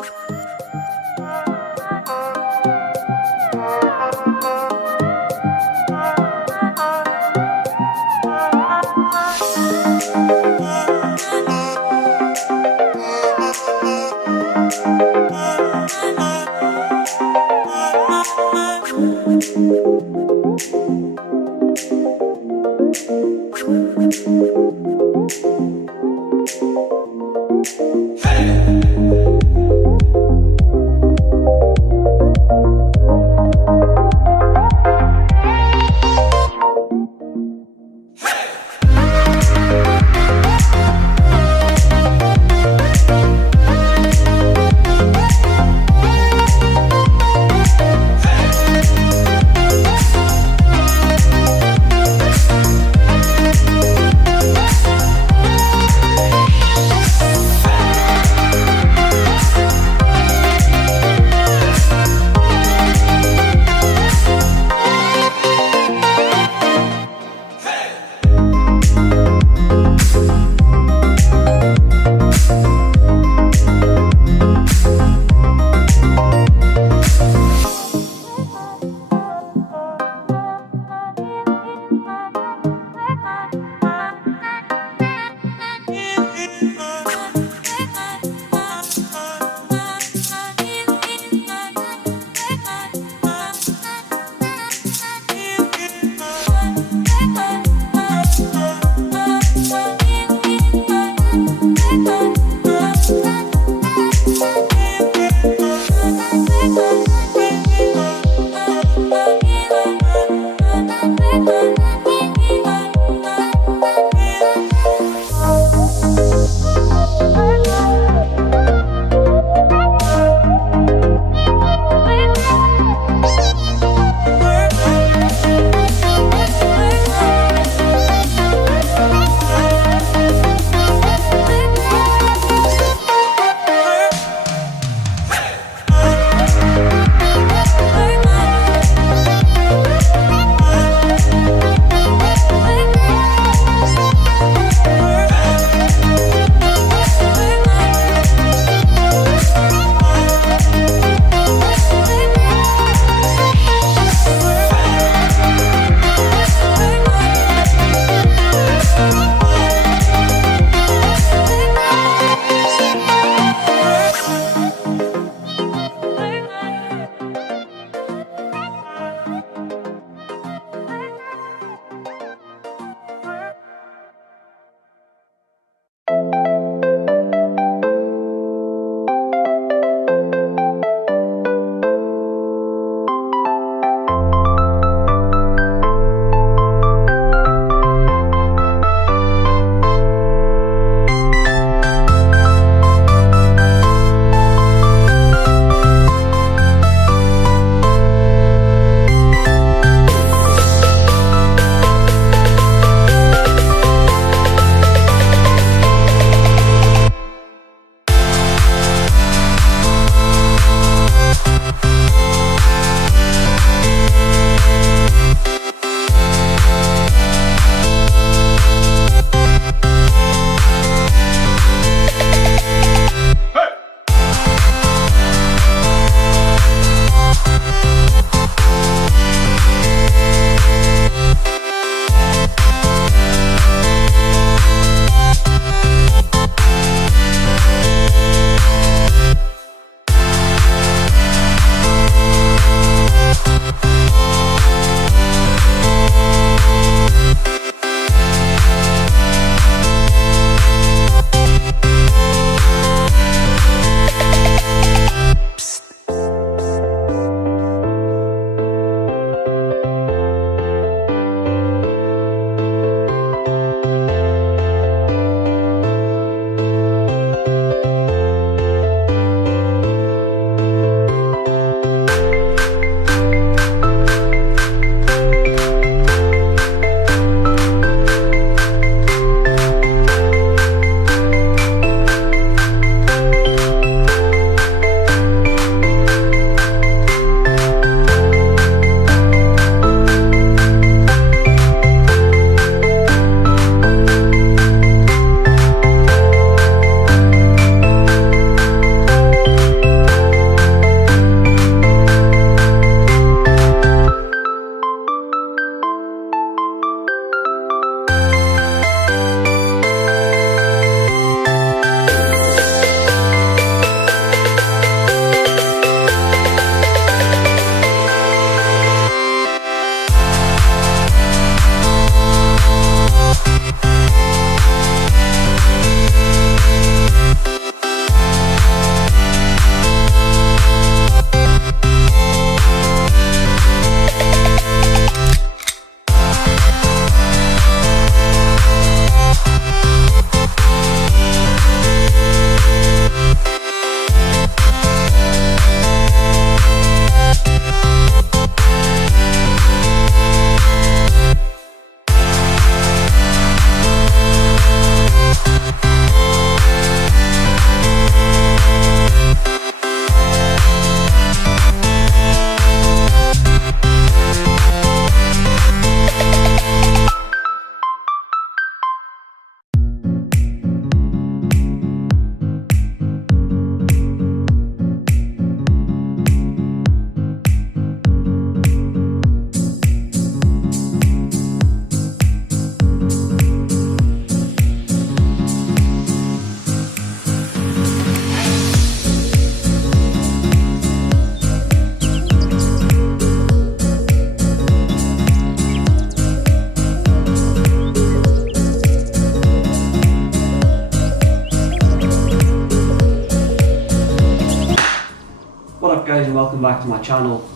Hey! welcome back to my channel.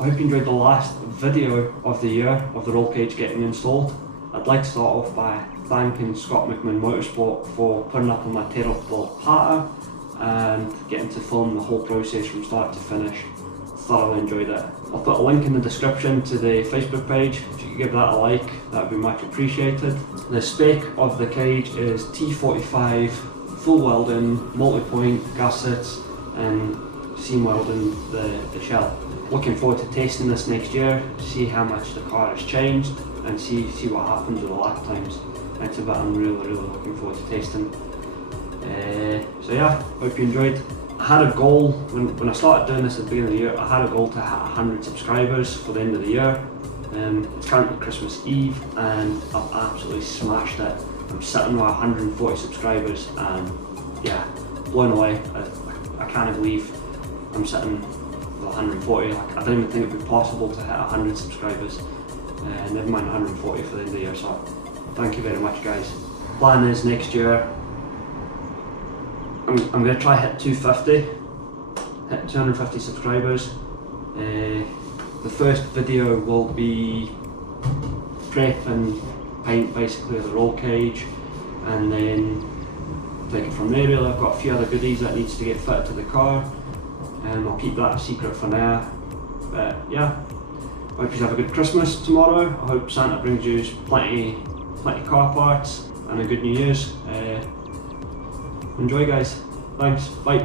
I hope you enjoyed the last video of the year of the roll cage getting installed. I'd like to start off by thanking Scott McMinn Motorsport for putting up on my terrible pattern and getting to film the whole process from start to finish. Thoroughly enjoyed it. I'll put a link in the description to the Facebook page. If you could give that a like, that would be much appreciated. The spec of the cage is T45, full welding, multi-point gaskets and seam welding the shell. Looking forward to testing this next year, see how much the car has changed and see what happens with the lap times. It's a bit I'm really looking forward to testing. So yeah, hope you enjoyed. I had a goal, when I started doing this at the beginning of the year, I had a goal to hit 100 subscribers for the end of the year. It's currently Christmas Eve and I've absolutely smashed it. I'm sitting with 140 subscribers and yeah, blown away. I can't believe I'm sitting with 140. I don't even think it would be possible to hit 100 subscribers. Never mind 140 for the end of the year, so thank you very much guys. Plan is next year, I'm going to try hit 250, hit 250 subscribers. The first video will be prep and paint basically the roll cage, and then take it from there really. I've got a few other goodies that needs to get fitted to the car, and I'll keep that a secret for now. But yeah, I hope you have a good Christmas tomorrow. I hope Santa brings you plenty car parts and a good New Year's. Enjoy guys, thanks, bye.